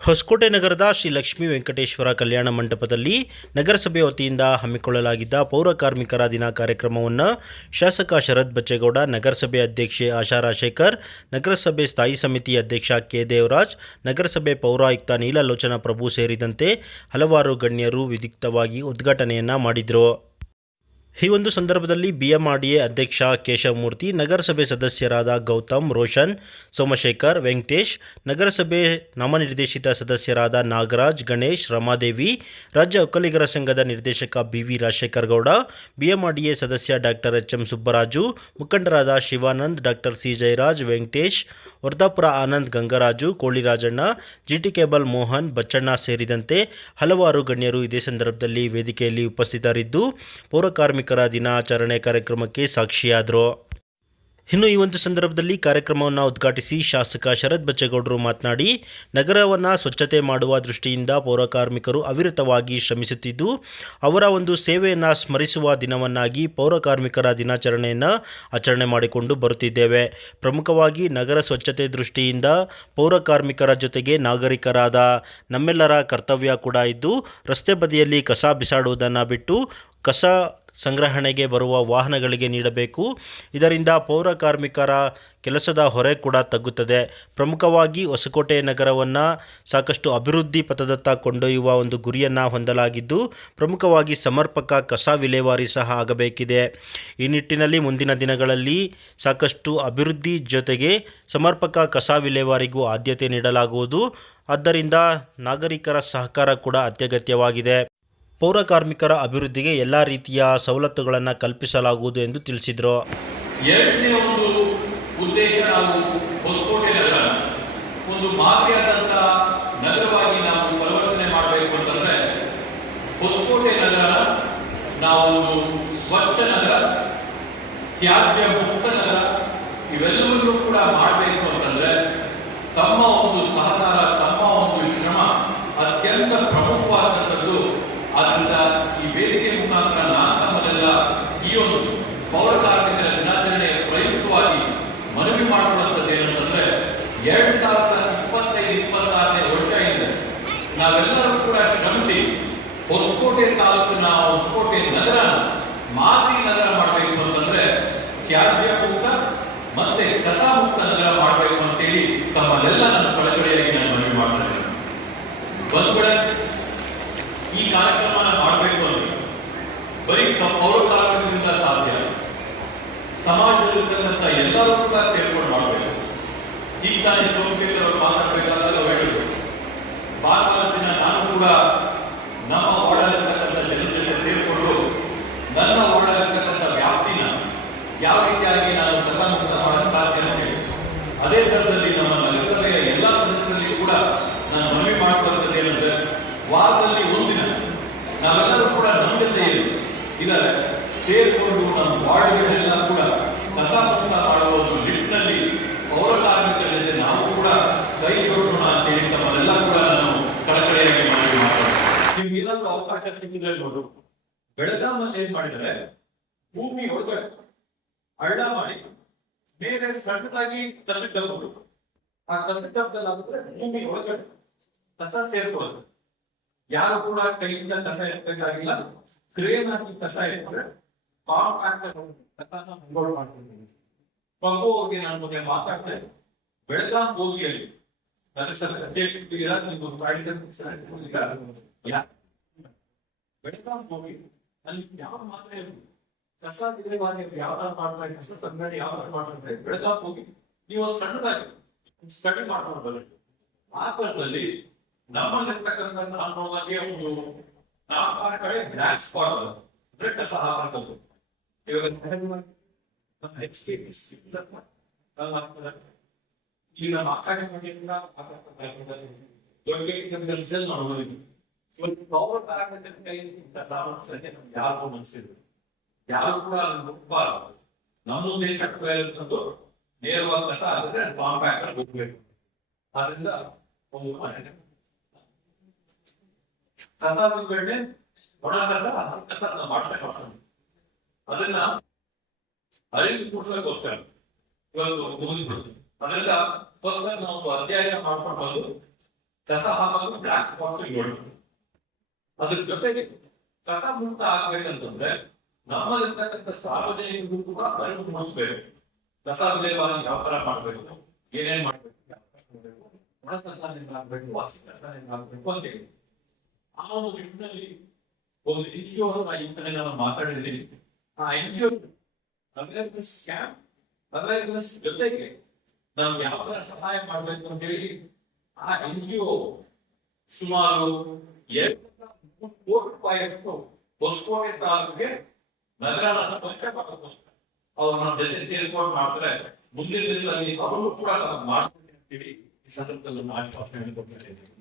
ಹೊಸಕೋಟೆ ನಗರದ ಶ್ರೀ ಲಕ್ಷ್ಮೀ ವೆಂಕಟೇಶ್ವರ ಕಲ್ಯಾಣ ಮಂಟಪದಲ್ಲಿ ನಗರಸಭೆ ವತಿಯಿಂದ ಹಮ್ಮಿಕೊಳ್ಳಲಾಗಿದ್ದ ಪೌರ ಕಾರ್ಮಿಕರ ದಿನ ಕಾರ್ಯಕ್ರಮವನ್ನು ಶಾಸಕ ಶರತ್ ಬಚ್ಚೇಗೌಡ, ನಗರಸಭೆ ಅಧ್ಯಕ್ಷೆ ಆಶಾ ರಾಜಶೇಖರ್ ನಗರಸಭೆ ಸ್ಥಾಯಿ ಸಮಿತಿ ಅಧ್ಯಕ್ಷ ಕೆ ದೇವರಾಜ್, ನಗರಸಭೆ ಪೌರಾಯುಕ್ತ ನೀಲಲೋಚನ ಪ್ರಭು ಸೇರಿದಂತೆ ಹಲವಾರು ಗಣ್ಯರು ವಿಧಿಕ್ತವಾಗಿ ಉದ್ಘಾಟನೆಯನ್ನು ಮಾಡಿದರು. ಈ ಒಂದು ಸಂದರ್ಭದಲ್ಲಿ ಬಿಎಂಆರ್ಡಿಎ ಅಧ್ಯಕ್ಷ ಕೇಶವಮೂರ್ತಿ, ನಗರಸಭೆ ಸದಸ್ಯರಾದ ಗೌತಮ್, ರೋಷನ್, ಸೋಮಶೇಖರ್, ವೆಂಕಟೇಶ್, ನಗರಸಭೆ ನಾಮನಿರ್ದೇಶಿತ ಸದಸ್ಯರಾದ ನಾಗರಾಜ್, ಗಣೇಶ್, ರಮಾದೇವಿ, ರಾಜ್ಯ ಒಕ್ಕಲಿಗರ ಸಂಘದ ನಿರ್ದೇಶಕ B V Rajashekar Gowda BMRDA ಸದಸ್ಯ ಡಾಕ್ಟರ್ ಎಚ್ ಎಂ ಸುಬ್ಬರಾಜು, ಮುಖಂಡರಾದ Shivanand, doctor C Jayaraj Venkatesh Vardhapura Anand Gangaraju, Kolirajanna, GT cable Mohan, Bachchanna ಸೇರಿದಂತೆ ಹಲವಾರು ಗಣ್ಯರು ಇದೇ ಸಂದರ್ಭದಲ್ಲಿ ವೇದಿಕೆಯಲ್ಲಿ ಉಪಸ್ಥಿತರಿದ್ದು, ಪೌರ ಕಾರ್ಮಿಕರ ದಿನಾಚರಣೆ ಕಾರ್ಯಕ್ರಮಕ್ಕೆ ಸಾಕ್ಷಿಯಾದರು. ಇನ್ನು ಈ ಒಂದು ಸಂದರ್ಭದಲ್ಲಿ ಕಾರ್ಯಕ್ರಮವನ್ನು ಉದ್ಘಾಟಿಸಿ ಶಾಸಕ ಶರತ್ ಬಚ್ಚೇಗೌಡರು ಮಾತನಾಡಿ, ನಗರವನ್ನು ಸ್ವಚ್ಛತೆ ಮಾಡುವ ದೃಷ್ಟಿಯಿಂದ ಪೌರಕಾರ್ಮಿಕರು ಅವಿರತವಾಗಿ ಶ್ರಮಿಸುತ್ತಿದ್ದು, ಅವರ ಒಂದು ಸೇವೆಯನ್ನು ಸ್ಮರಿಸುವ ದಿನವನ್ನಾಗಿ ಪೌರಕಾರ್ಮಿಕರ ದಿನಾಚರಣೆಯನ್ನು ಆಚರಣೆ ಮಾಡಿಕೊಂಡು ಬರುತ್ತಿದ್ದೇವೆ. ಪ್ರಮುಖವಾಗಿ ನಗರ ಸ್ವಚ್ಛತೆ ದೃಷ್ಟಿಯಿಂದ ಪೌರಕಾರ್ಮಿಕರ ಜೊತೆಗೆ ನಾಗರಿಕರಾದ ನಮ್ಮೆಲ್ಲರ ಕರ್ತವ್ಯ ಕೂಡ ಇದ್ದು, ರಸ್ತೆ ಬದಿಯಲ್ಲಿ ಕಸ ಬಿಸಾಡುವುದನ್ನು ಬಿಟ್ಟು ಕಸ ಸಂಗ್ರಹಣೆಗೆ ಬರುವ ವಾಹನಗಳಿಗೆ ನೀಡಬೇಕು. ಇದರಿಂದ ಪೌರ ಕಾರ್ಮಿಕರ ಕೆಲಸದ ಹೊರೆ ಕೂಡ ತಗ್ಗುತ್ತದೆ. ಪ್ರಮುಖವಾಗಿ ಹೊಸಕೋಟೆ ನಗರವನ್ನು ಸಾಕಷ್ಟು ಅಭಿವೃದ್ಧಿ ಪಥದತ್ತ ಕೊಂಡೊಯ್ಯುವ ಒಂದು ಗುರಿಯನ್ನು ಹೊಂದಲಾಗಿದ್ದು, ಪ್ರಮುಖವಾಗಿ ಸಮರ್ಪಕ ಕಸ ವಿಲೇವಾರಿ ಸಹ ಆಗಬೇಕಿದೆ. ಈ ನಿಟ್ಟಿನಲ್ಲಿ ಮುಂದಿನ ದಿನಗಳಲ್ಲಿ ಸಾಕಷ್ಟು ಅಭಿವೃದ್ಧಿ ಜೊತೆಗೆ ಸಮರ್ಪಕ ಕಸ ವಿಲೇವಾರಿಗೂ ಆದ್ಯತೆ ನೀಡಲಾಗುವುದು. ಆದ್ದರಿಂದ ನಾಗರಿಕರ ಸಹಕಾರ ಕೂಡ ಅತ್ಯಗತ್ಯವಾಗಿದೆ. ಪೌರ ಕಾರ್ಮಿಕರ ಅಭಿವೃದ್ಧಿಗೆ ಎಲ್ಲ ರೀತಿಯ ಸವಲತ್ತುಗಳನ್ನು ಕಲ್ಪಿಸಲಾಗುವುದು ಎಂದು ತಿಳಿಸಿದರು. ಎರಡನೇ ಒಂದು ಉದ್ದೇಶ ನಾವು ಹೊಸಕೋಟೆ ನಗರ ಒಂದು ಮಾದರಿಯಾದಂಥ ನಗರವಾಗಿ ನಾವು ಪರಿವರ್ತನೆ ಮಾಡಬೇಕು ಅಂತಂದ್ರೆ, ಹೊಸಕೋಟೆ ನಗರ ನಾವು ಸ್ವಚ್ಛ ನಗರ, ತ್ಯಾಜ್ಯ ಮುಕ್ತ ನಗರ ಇವೆಲ್ಲವನ್ನೂ ಕೂಡ ಮಾಡಬೇಕು ಅಂತಂದ್ರೆ ತಮ್ಮ ಒಂದು ಸಹಕಾರ ತಮ್ಮ ಒಂದು ಶ್ರಮ ಅತ್ಯಂತ ಪ್ರಮುಖವಾದಂಥದ್ದು ಆದ್ದರಿಂದ ಈ ವೇದಿಕೆ ಮುಖಾಂತರ ನಾನು ತಮ್ಮಲ್ಲೆಲ್ಲ ಈ ಒಂದು ಪೌರ ಕಾರ್ಮಿಕರ ದಿನಾಚರಣೆಯ ಪ್ರಯುಕ್ತವಾಗಿ ಮನವಿ ಮಾಡಿಕೊಳ್ಳುವಂಥದ್ದು ಏನಂತಂದ್ರೆ ಎರಡ್ ಸಾವಿರದ ಇಪ್ಪತ್ತೈದು ಇಪ್ಪತ್ತಾರನೇ ವರ್ಷ ಇದೆ ನಾವೆಲ್ಲರೂ ಕೂಡ ಶ್ರಮಿಸಿ ಹೊಸಕೋಟೆ ತಾಲೂಕಿನ ಹೊಸಕೋಟೆ ನಗರ ಮಾದರಿ ನಗರ ಮಾಡಬೇಕು ಅಂತಂದ್ರೆ ತ್ಯಾಜ್ಯ ಮುಕ್ತ ಮತ್ತೆ ಕಸ ಮುಕ್ತ ನಗರ ಮಾಡಬೇಕು ಅಂತೇಳಿ ತಮ್ಮಲ್ಲೆಲ್ಲ ನನ್ನ ಕಳಕಳಿಯಾಗಿ ನಾನು ಮನವಿ ಮಾಡ್ತಾ ಇದ್ದೇನೆ. ಬಂದ್ಬಿಡ ಈ ಕಾರ್ಯಕ್ರಮನ ಮಾಡಬೇಕು ಅಂದ್ರೆ ಬರೀ ಪೌರ ಕಾರ್ಮಿಕರಿಂದ ಸಾಧ್ಯ ಸಮಾಜದಲ್ಲಿರ್ತಕ್ಕಂಥ ಎಲ್ಲರೂ ಕೂಡ ಸೇರ್ಕೊಂಡು ಮಾಡಬೇಕು. ಈಗ ತಾನೇ ಸೋಮಶೇಖರ್ ಅವರು ಮಾತಾಡಬೇಕಾದಾಗ ಭಾನುವಾರ ದಿನ ನಾನು ಕೂಡ ನಮ್ಮ ಓಡಾಡಿರ್ತಕ್ಕಂಥ ಜನರ ಜೊತೆ ಸೇರಿಕೊಂಡು ನನ್ನ ಓಡಾಡಿರ್ತಕ್ಕಂಥ ವ್ಯಾಪ್ತಿನ ಯಾವ ರೀತಿಯಾಗಿ ನಾನು ಕಸ ಮುಕ್ತ ಮಾಡಕ್ಕೆ ಸಾಧ್ಯ ಅಂತ ಹೇಳಿ ಅದೇ ಥರದಲ್ಲಿ ನಮ್ಮ ನಗರಸಭೆಯ ಎಲ್ಲ ಸದಸ್ಯರಿಗೂ ಕೂಡ ನಾನು ಮನವಿ ಮಾಡುವಂಥದ್ದು ಏನಂದ್ರೆ ವಾರದಲ್ಲಿ ಒಂದಿನ ನಾವೆಲ್ಲರೂ ಕೂಡ ನಮ್ಮ ಜೊತೆ ಇದ್ದಾರೆ ಸೇರಿಕೊಂಡು ನಮ್ಮ ವಾರ್ಡ್ಗಳೆಲ್ಲ ಕೂಡ ಕಸ ಮುಕ್ತ ಮಾಡುವ ಒಂದು ನಿಟ್ಟಿನಲ್ಲಿ ಪೌರ ಕಾರ್ಮಿಕರ ಜೊತೆ ನಾವು ಕೂಡ ಕೈ ಜೋಡಿಸೋಣ ಅಂತೇಳಿ ತಮ್ಮನ್ನೆಲ್ಲ ಕೂಡ ನಾನು ಕಳಕಳಿಯಾಗಿ ಮನವಿ ಮಾಡ್ತೇನೆ ನಿಮ್ಗೆ ಏನಾದ್ರು ಅವಕಾಶ ಸಿಕ್ಕಿದ್ರೆ ನೋಡು. ಬೆಳಗಾಮಲ್ಲಿ ಏನ್ ಮಾಡಿದ್ದಾರೆ? ಭೂಮಿ ಒಳಗಡೆ ಹಳ್ಳ ಮಾಡಿ ಬೇರೆ ಸಣ್ಣದಾಗಿ ತಗೋಬಹುದು ಆ ಕಸ ತಗ್ಗಲಾಗಿದ್ರೆ ಭೂಮಿ ಒಳಗಡೆ ಕಸ ಸೇರ್ಕೊಳ್ಳೋದು. ಯಾರು ಕೂಡ ಕೈಯಿಂದ ಕಸ ಎತ್ತಬೇಕಾಗಿಲ್ಲ ಕ್ರೇನ್ ಹಾಕಿ ಕಸ ಎತ್ತಿದ್ರೆ ಮುಂಗೋಡ್ ಮಾಡ್ತೀನಿ ಪಗ್ಗು ಹೋಗಿ ನಾನು ಬಗ್ಗೆ ಮಾತಾಡ್ತಾ ಇದ್ದೆ ಬೆಳಗಾಂ ಹೋಗಿಯಲ್ಲಿ ನಗರಸಭೆ ಸರ್ ನೀವು ಬೆಳಗಾಂ ಹೋಗಿ ಅಲ್ಲಿ ಯಾವ ಮಾತ್ರ ಕಸ ಬಿದ್ರೆ ಯಾವ ತರ ಮಾಡ್ತಾರೆ ಕಸ ಸಂಗ್ರಹಣೆ ಯಾವ ತರ ಮಾಡ್ತಾ ಇದ್ದಾರೆ, ಬೆಳಗಾಂ ಹೋಗಿ ನೀವು ಅದು ಸಣ್ಣದಾಗಿ ಸ್ಟಡಿ ಮಾಡ್ಕೊಂಡು ಥರದಲ್ಲಿ ನಮ್ಮಲ್ಲಿರ್ತಕ್ಕಂಥ ಅನ್ನೋದಾಗಿ ಒಂದು ನಾಲ್ಕಾರು ಕಡೆ ಬ್ಲ್ಯಾಕ್ ಸ್ಪಾಟ್ ಅಂದ್ರೆ ಕಸ ಹಾಕಂತದ್ದು ಇವಾಗ ಹಾಕ್ತಾರೆ. ಈಗ ದೊಡ್ಡ ಸೆಲ್ ನೋಡ್ಬೋದು ಇವತ್ತು ಪವರ್ ಕಾರ್ಮಿಕರ ಕೈಯಲ್ಲಿ ಹಾಕ್ಸಕ್ಕೆ ನಮ್ಗೆ ಯಾರಿಗೂ ಮನಸ್ಸಿದ್ರು ಯಾರು ಕೂಡ ಮುಖ್ಬಾರದು ನಮ್ಮ ಇರ್ತದ್ದು ನೇರವಾಗಿ ಕಸ ಆಗಿದ್ರೆ ಕಾಂಪ್ಯಾಕ್ಟ್ ಆಗಿ ಹೋಗ್ಬೇಕು ಆದ್ರಿಂದ ಒಂದು ಕಸ ಒಣ ಕಸ ಕಸ ಅದನ್ನ ಮಾಡ್ಸಕ್ ಅದನ್ನ ಅರಿವು ಕೂಡ್ಸಕ್ಕೋಸ್ಕರ ಇವತ್ತು ಮುಗಿಸ್ಬಿಡ್ತೀವಿ ಅದರಿಂದ ಫಸ್ಟ್ ನಾವು ಒಂದು ಅಧ್ಯಾಯ ಮಾಡ್ಕೊಂಡು ಕಸ ಹಾಕೋದು ಬ್ಲಾಕ್ ಸ್ಪಾಟ್ಸ್ ಇಡೋಣ ಅದ್ರ ಜೊತೆಗೆ ಕಸ ಮುಕ್ತ ಆಗ್ಬೇಕಂತಂದ್ರೆ ನಮ್ಮಲ್ಲಿರ್ತಕ್ಕಂಥ ಸಾರ್ವಜನಿಕರು ಕೂಡ ಅರಿವು ಮೂಡಿಸ್ಬೇಕು ಕಸ ವಿಲೇವಾರಿ ಯಾವ ತರ ಮಾಡ್ಬೇಕು? ಏನೇನ್ ಮಾಡ್ಬೇಕು? ಒಣ ಕಸ ಆಗಬೇಕು ಹಸಿ ಕಸ ಹೆಂಗ್ ಅಂತ ಹೇಳಿ. ಆ ಒಂದು ನಿಟ್ಟಿನಲ್ಲಿ ಒಂದು ಎನ್ ಜಿ ಒ ನಾನು ಮಾತಾಡಿದ್ದೀನಿ ಆ N G O awareness camp awareness ಜೊತೆಗೆ ನಾವು ಯಾವ ತರ ಸಹಾಯ ಮಾಡ್ಬೇಕು ಅಂತ ಹೇಳಿ ಆ ಎನ್ ಜಿ ಒ ಸುಮಾರು ಎರಡು ಕೋಟಿ ರೂಪಾಯಿಯಷ್ಟು ಹೊಸಕೋಟೆ ತಾಲೂಕಿಗೆ ನಗರ ಸ್ವಚ್ಛ ಮಾಡೋದಕ್ಕೋಸ್ಕರ ಅವ್ರು ನಮ್ಮ ಜೊತೆ ಸೇರ್ಕೊಂಡು ಮಾಡ್ತಾರೆ ಮುಂದಿನ ದಿನಗಳಲ್ಲಿ ಅವರು ಕೂಡ ಮಾಡ್ತಾರೆ ಅಂತೇಳಿ ಈ ಸಂದರ್ಭದಲ್ಲಿ ನಾನು ಆಶ್ವಾಸನೆ ಕೊಡ್ತೇನೆ